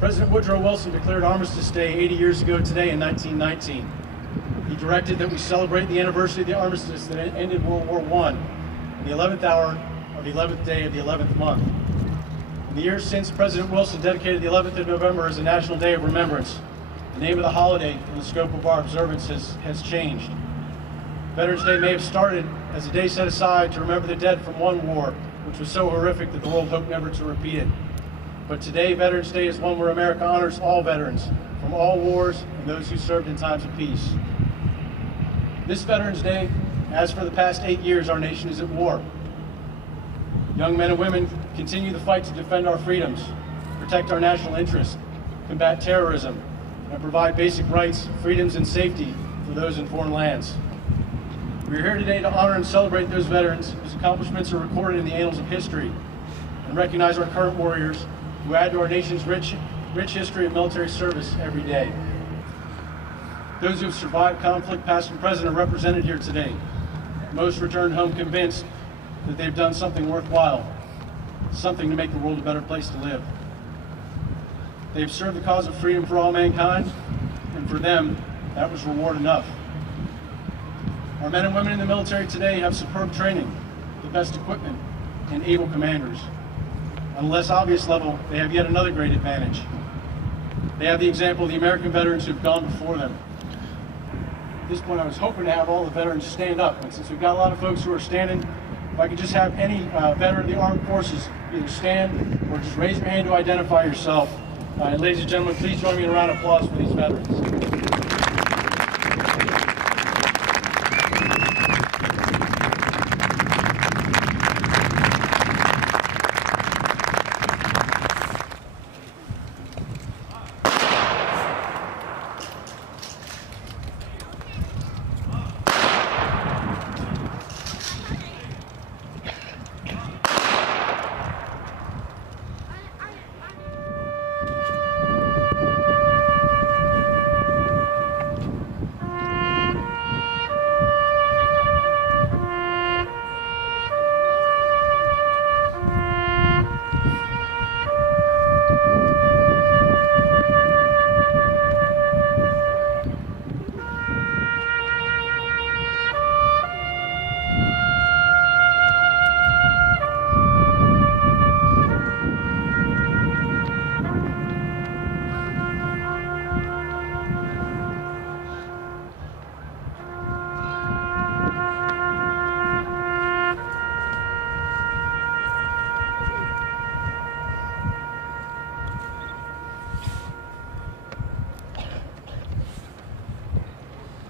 President Woodrow Wilson declared Armistice Day 80 years ago today in 1919. He directed that we celebrate the anniversary of the armistice that ended World War I, the 11th hour of the 11th day of the 11th month. In the years since, President Wilson dedicated the 11th of November as a National Day of Remembrance. The name of the holiday and the scope of our observance has changed. Veterans Day may have started as a day set aside to remember the dead from one war, which was so horrific that the world hoped never to repeat it. But today, Veterans Day is one where America honors all veterans from all wars and those who served in times of peace. This Veterans Day, as for the past 8 years, our nation is at war. Young men and women continue the fight to defend our freedoms, protect our national interests, combat terrorism, and provide basic rights, freedoms, and safety for those in foreign lands. We are here today to honor and celebrate those veterans whose accomplishments are recorded in the annals of history and recognize our current warriors who add to our nation's rich history of military service every day. Those who have survived conflict, past and present, are represented here today. Most returned home convinced that they've done something worthwhile, something to make the world a better place to live. They have served the cause of freedom for all mankind, and for them, that was reward enough. Our men and women in the military today have superb training, the best equipment, and able commanders. On a less obvious level, they have yet another great advantage. They have the example of the American veterans who have gone before them. At this point, I was hoping to have all the veterans stand up, but since we've got a lot of folks who are standing, if I could just have any veteran of the armed forces either stand or just raise your hand to identify yourself. And ladies and gentlemen, please join me in a round of applause for these veterans.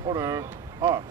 Order, off.